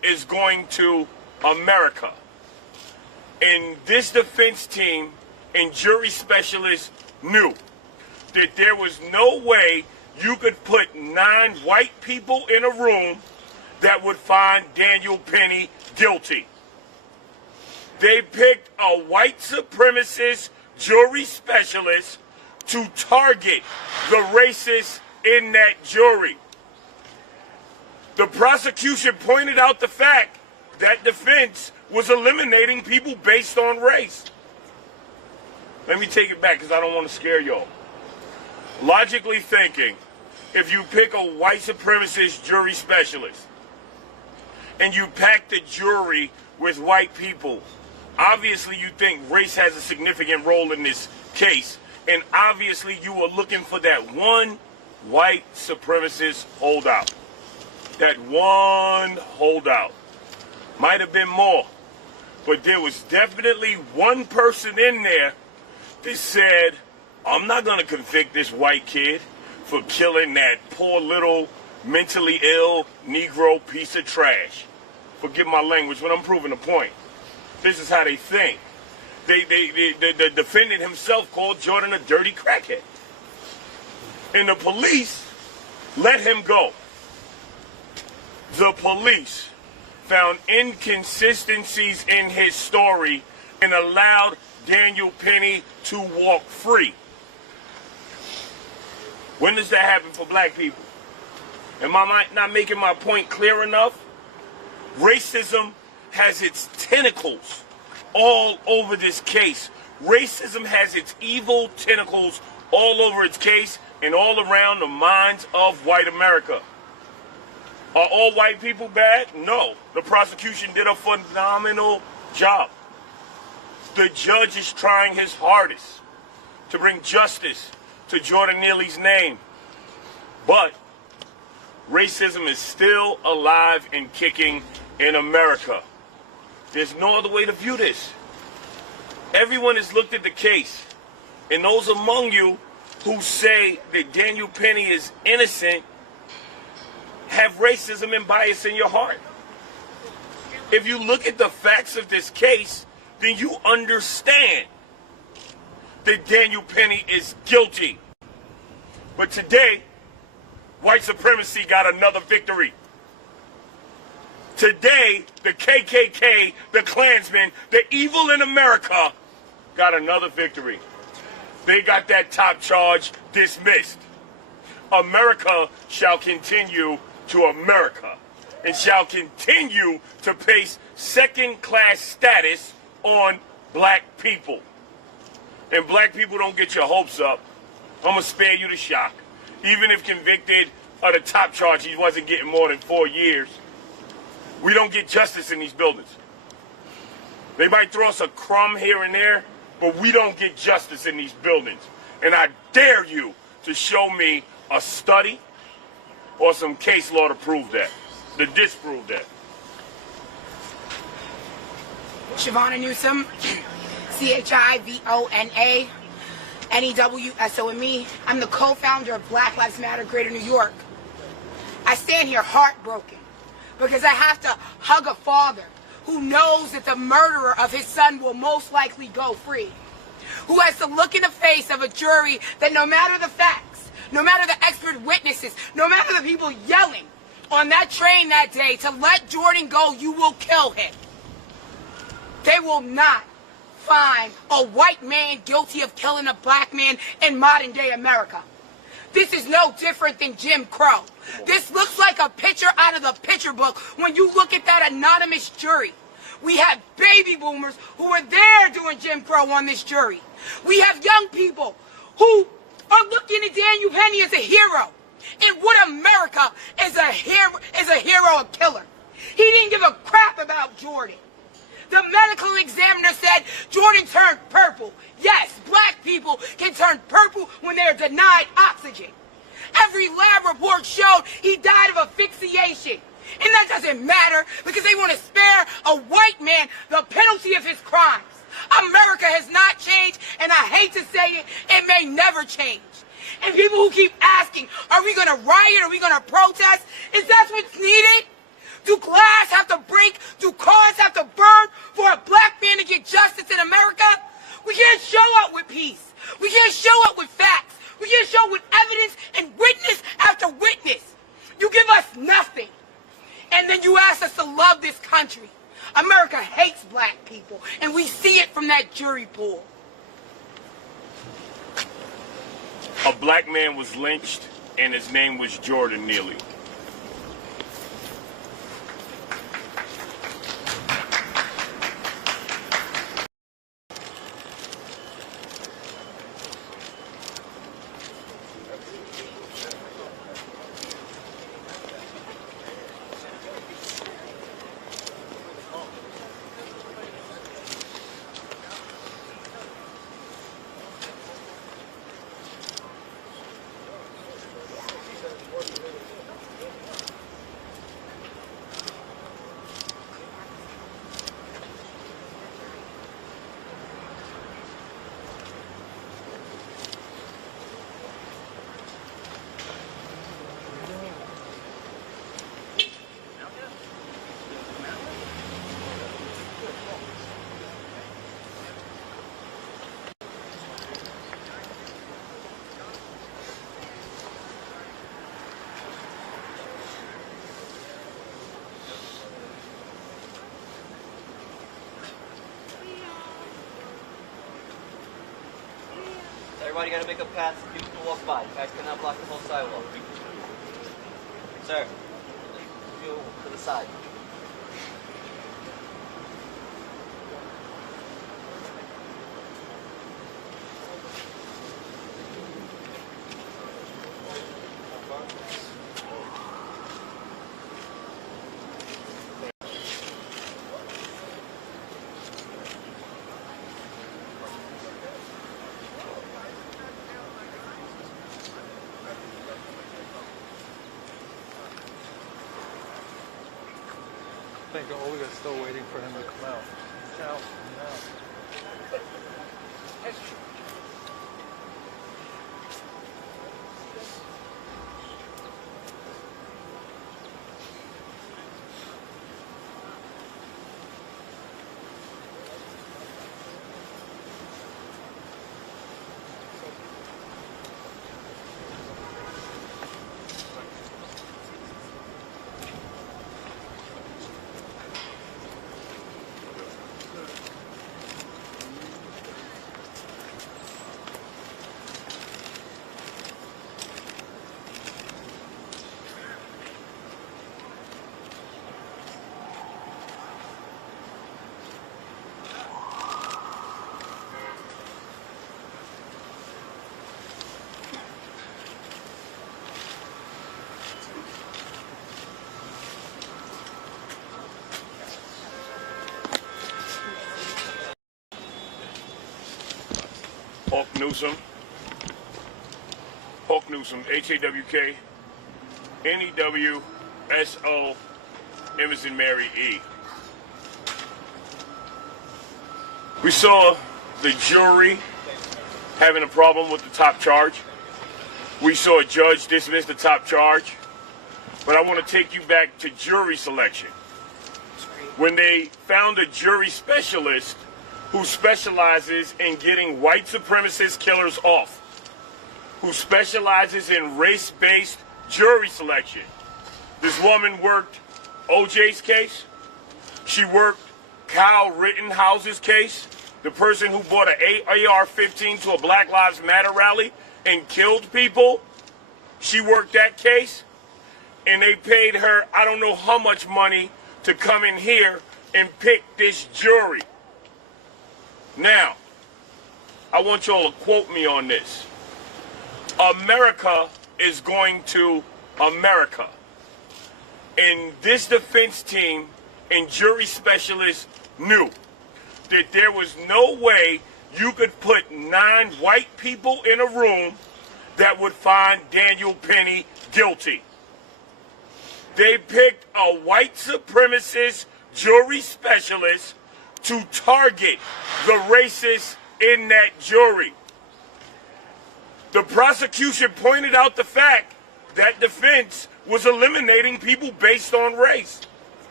is going to America. And this defense team and jury specialists knew that there was no way you could put 9 white people in a room that would find Daniel Penny guilty. They picked a white supremacist jury specialist to target the racists in that jury. The prosecution pointed out the fact that defense was eliminating people based on race. Let me take it back because I don't want to scare y'all. Logically thinking, if you pick a white supremacist jury specialist and you pack the jury with white people, obviously you think race has a significant role in this case, and obviously you were looking for that one white supremacist holdout. That one holdout. Might have been more, but there was definitely one person in there that said, I'm not going to convict this white kid for killing that poor little mentally ill Negro piece of trash. Forgive my language, but I'm proving a point. This is how they think. The defendant himself called Jordan a dirty crackhead. And the police let him go. The police found inconsistencies in his story and allowed Daniel Penny to walk free. When does that happen for black people? Am I not making my point clear enough? Racism has its tentacles all over this case. Racism has its evil tentacles all over its case and all around the minds of white America. Are all white people bad? No. The prosecution did a phenomenal job. The judge is trying his hardest to bring justice to Jordan Neely's name. But racism is still alive and kicking in America. There's no other way to view this. Everyone has looked at the case, and those among you who say that Daniel Penny is innocent have racism and bias in your heart. If you look at the facts of this case, then you understand that Daniel Penny is guilty. But today, white supremacy got another victory. Today, the KKK, the Klansmen, the evil in America got another victory. They got that top charge dismissed. America shall continue to America and shall continue to place second-class status on black people. And black people don't get your hopes up. I'm going to spare you the shock. Even if convicted of the top charge, he wasn't getting more than 4 years. We don't get justice in these buildings. They might throw us a crumb here and there, but we don't get justice in these buildings. And I dare you to show me a study or some case law to prove that, to disprove that. Shavonna Newsom, CHIVONA, NEWSOME. I'm the co-founder of Black Lives Matter Greater New York. I stand here heartbroken because I have to hug a father who knows that the murderer of his son will most likely go free, who has to look in the face of a jury that no matter the facts, no matter the expert witnesses, no matter the people yelling on that train that day to let Jordan go, you will kill him. They will not find a white man guilty of killing a black man in modern day America. This is no different than Jim Crow. This looks like a picture out of the picture book when you look at that anonymous jury. We have baby boomers who were there doing Jim Crow on this jury. We have young people who are looking at Daniel Penny as a hero. And what America is a hero, a killer. He didn't give a crap about Jordan. The medical examiner said Jordan turned purple. Yes, black people can turn purple when they're denied oxygen. Every lab report showed he died of asphyxiation. And that doesn't matter because they want to spare a white man the penalty of his crimes. America has not changed, and I hate to say it, it may never change. And people who keep asking, are we going to riot? Are we going to protest? Is that what's needed? Do glass have to break? Do cars have to burn for a black man to get justice in America? We can't show up with peace. We can't show up with facts. We can't show up with evidence and witness after witness. You give us nothing. And then you ask us to love this country. America hates black people, and we see it from that jury pool. A black man was lynched, and his name was Jordan Neely. Everybody got to make a path so people can walk by. You guys cannot block the whole sidewalk. Sir, you to the side. I think Olga's still waiting for him to come out. Now. Hawk Newsom, H-A-W-K, N-E-W-S-O, Emerson Mary E. We saw the jury having a problem with the top charge. We saw a judge dismiss the top charge. But I want to take you back to jury selection. When they found a jury specialist who specializes in getting white supremacist killers off, who specializes in race-based jury selection. This woman worked OJ's case. She worked Kyle Rittenhouse's case, the person who bought an AR-15 to a Black Lives Matter rally and killed people. She worked that case, and they paid her I don't know how much money to come in here and pick this jury. Now, I want y'all to quote me on this. America is going to America. And this defense team and jury specialists knew that there was no way you could put 9 white people in a room that would find Daniel Penny guilty. They picked a white supremacist jury specialist to target the racists in that jury. The prosecution pointed out the fact that defense was eliminating people based on race.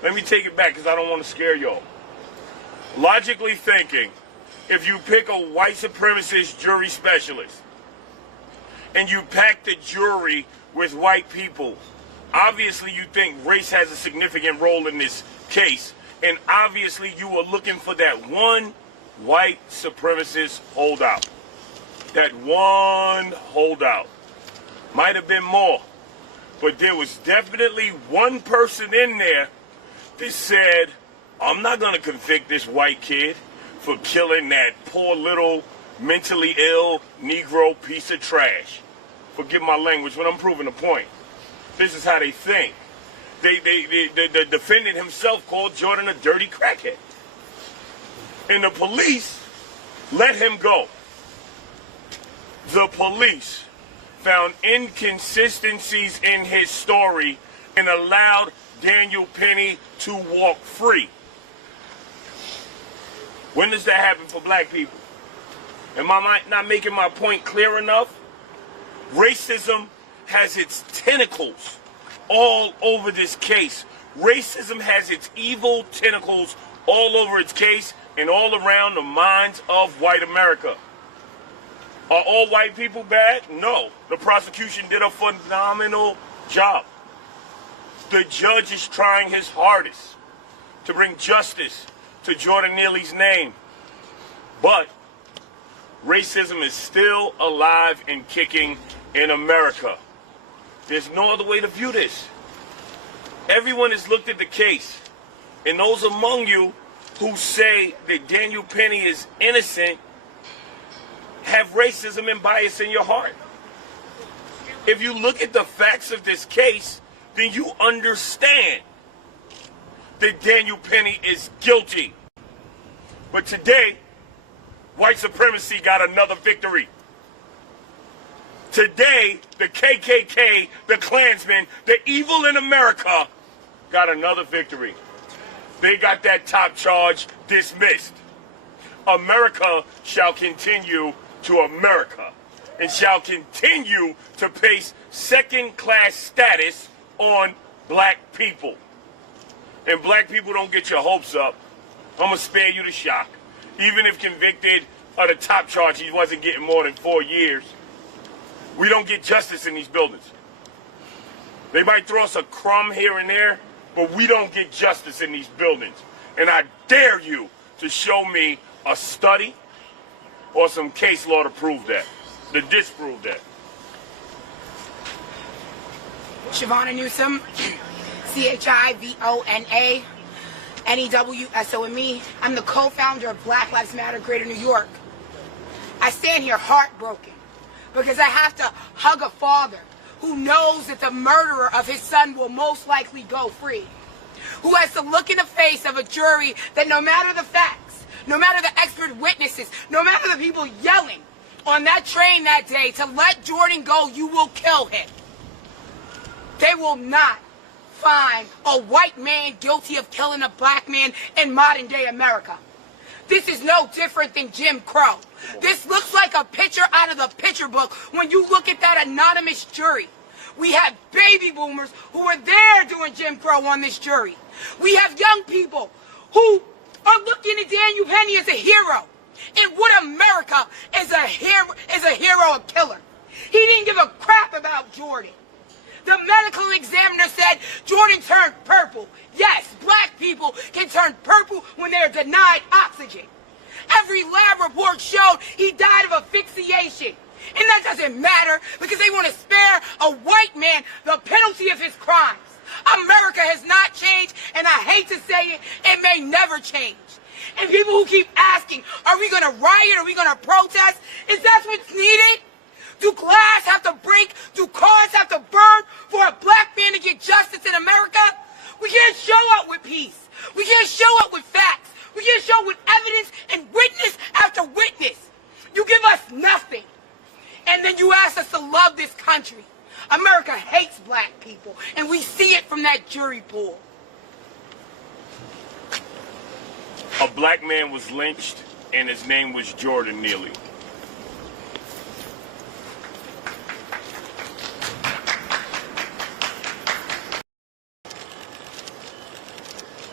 Let me take it back because I don't want to scare y'all. Logically thinking, if you pick a white supremacist jury specialist and you pack the jury with white people, obviously you think race has a significant role in this case, and obviously you are looking for that one white supremacist holdout. That one holdout. Might have been more, but there was definitely one person in there that said, I'm not going to convict this white kid for killing that poor little mentally ill Negro piece of trash. Forgive my language, but I'm proving a point. This is how they think. The defendant himself called Jordan a dirty crackhead. And the police let him go. The police found inconsistencies in his story and allowed Daniel Penny to walk free. When does that happen for black people? Am I not making my point clear enough? Racism has its tentacles all over this case. Racism has its evil tentacles all over its case and all around the minds of white America. Are all white people bad? No. The prosecution did a phenomenal job. The judge is trying his hardest to bring justice to Jordan Neely's name. But racism is still alive and kicking in America. There's no other way to view this. Everyone has looked at the case, and those among you who say that Daniel Penny is innocent have racism and bias in your heart. If you look at the facts of this case, then you understand that Daniel Penny is guilty. But today, white supremacy got another victory. Today, the KKK, the Klansmen, the evil in America got another victory. They got that top charge dismissed. America shall continue to America and shall continue to place second-class status on black people. And black people, don't get your hopes up. I'm going to spare you the shock. Even if convicted of the top charge, he wasn't getting more than 4 years. We don't get justice in these buildings. They might throw us a crumb here and there, but we don't get justice in these buildings. And I dare you to show me a study or some case law to prove that, to disprove that. Shavonna Newsom, CHIVONA, NEWSOME. I'm the co-founder of Black Lives Matter Greater New York. I stand here heartbroken because I have to hug a father who knows that the murderer of his son will most likely go free, who has to look in the face of a jury that no matter the facts, no matter the expert witnesses, no matter the people yelling on that train that day to let Jordan go, you will kill him. They will not find a white man guilty of killing a black man in modern day America. This is no different than Jim Crow. This looks like a picture out of the picture book when you look at that anonymous jury. We have baby boomers who were there doing Jim Crow on this jury. We have young people who are looking at Daniel Penny as a hero. And what America is a hero, a killer. He didn't give a crap about Jordan. The medical examiner said Jordan turned purple. Yes, black people can turn purple when they're denied oxygen. Every lab report showed he died of asphyxiation. And that doesn't matter because they want to spare a white man the penalty of his crimes. America has not changed, and I hate to say it, it may never change. And people who keep asking, are we going to riot? Are we going to protest? Is that what's needed? Do glass have to break? Do cars have to burn for a black man to get justice in America? We can't show up with peace. We can't show up with facts. We can't show up with evidence and witness after witness. You give us nothing. And then you ask us to love this country. America hates black people, and we see it from that jury pool. A black man was lynched, and his name was Jordan Neely.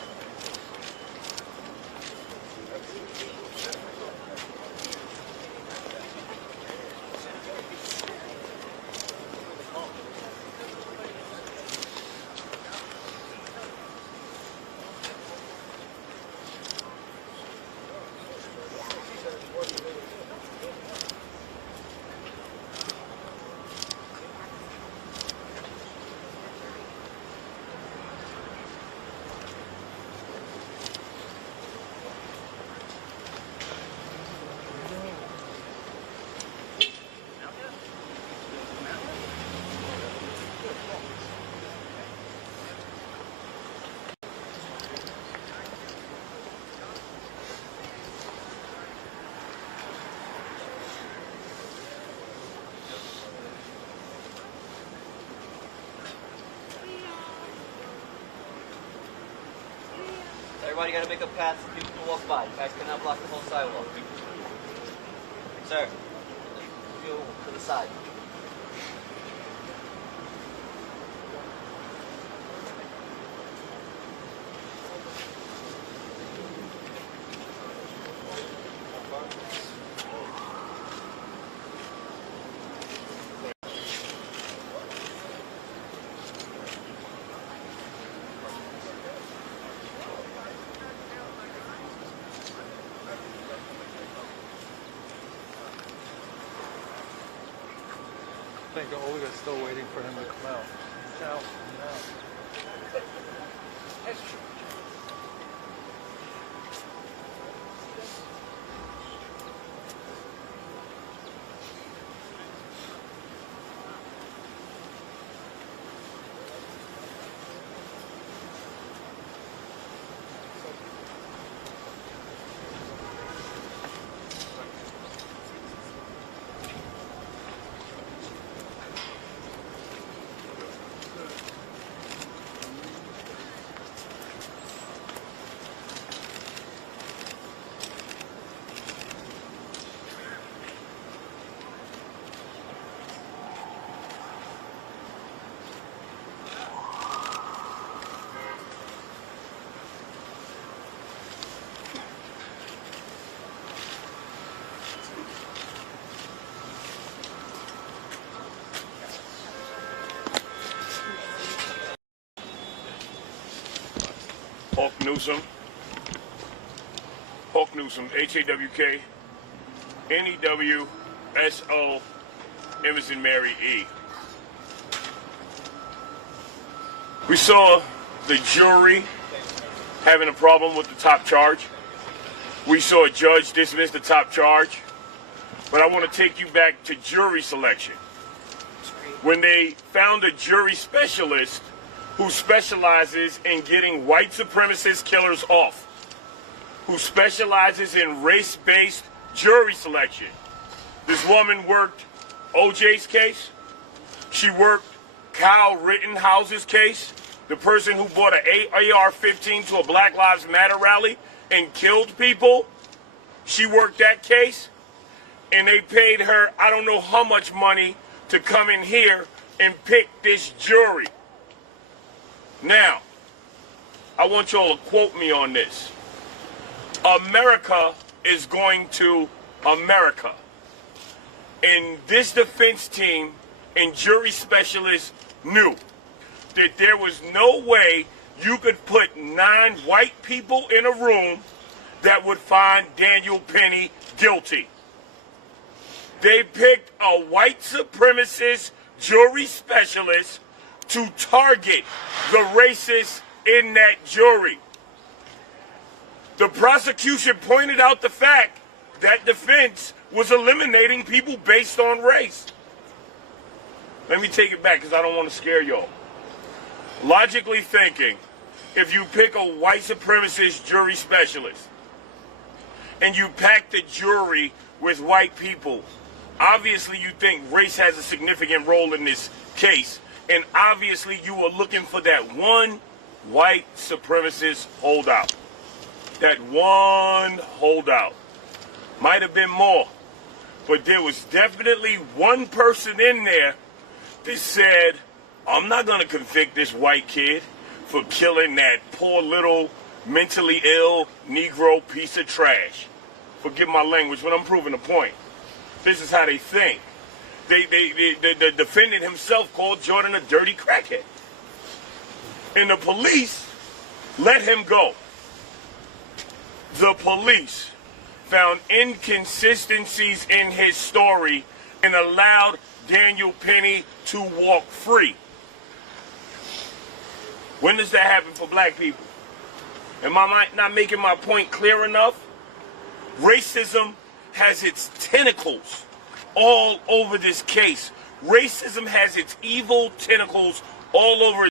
why do you gotta make up paths so people can walk by? You guys cannot block the whole sidewalk. Sir, you to the side. I think Olga's still waiting for him to come out. He's out now. Hawk Newsom, H-A-W-K, N-E-W-S-O, Emerson Mary E. We saw the jury having a problem with the top charge. We saw a judge dismiss the top charge. But I want to take you back to jury selection. When they found a jury specialist who specializes in getting white supremacist killers off, who specializes in race-based jury selection. This woman worked OJ's case. She worked Kyle Rittenhouse's case, the person who bought an AR-15 to a Black Lives Matter rally and killed people. She worked that case, and they paid her I don't know how much money to come in here and pick this jury. Now, I want y'all to quote me on this. America is going to America. And this defense team and jury specialists knew that there was no way you could put 9 white people in a room that would find Daniel Penny guilty. They picked a white supremacist jury specialist to target the racists in that jury. The prosecution pointed out the fact that defense was eliminating people based on race. Let me take it back because I don't want to scare y'all. Logically thinking, if you pick a white supremacist jury specialist and you pack the jury with white people, obviously you think race has a significant role in this case, and obviously you were looking for that one white supremacist holdout. That one holdout. Might have been more, but there was definitely one person in there that said, I'm not going to convict this white kid for killing that poor little mentally ill Negro piece of trash. Forgive my language, but I'm proving a point. This is how they think. The defendant himself called Jordan a dirty crackhead. And the police let him go. The police found inconsistencies in his story and allowed Daniel Penny to walk free. When does that happen for black people? Am I not making my point clear enough? Racism has its tentacles all over this case. Racism has its evil tentacles all over